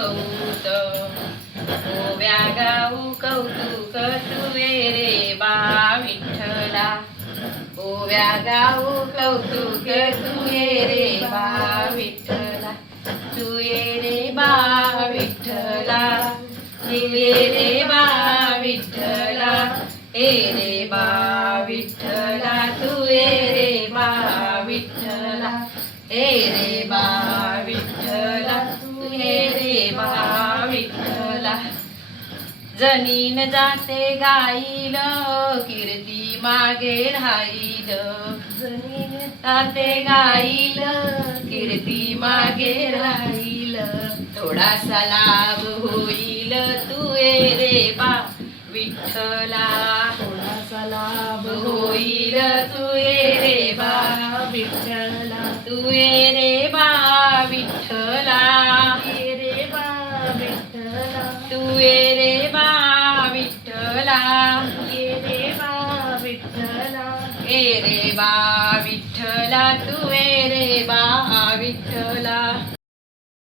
हौत ओव्या गाऊ कौतुक तुये रे बा विठ्ठला ओव्या गाऊ कौतुक तुये रे बा विठ्ठला तुये रे बा विठ्ठला तुये रे बा विठ्ठला ए रे बा विठ्ठला तुये रे बा विठ्ठला ए रे बा विठ्ठला तुये रे बा विठ्ठला जनीन जाते गाईल कीर्ती मागे राहील जनीन जाते गाईल कीर्ती मागे राहील थोडासा लाभ होईल तुये रे बा विठ्ठला थोडासा लाभ होईल तुये रे बा विठ्ठला तुये रे बा विठ्ठला तुये रे बा विठ्ठला तुये रे बा विठ्ठला तुये रे बा विठ्ठला ए रे बा विठ्ठला तुये रे बा विठ्ठला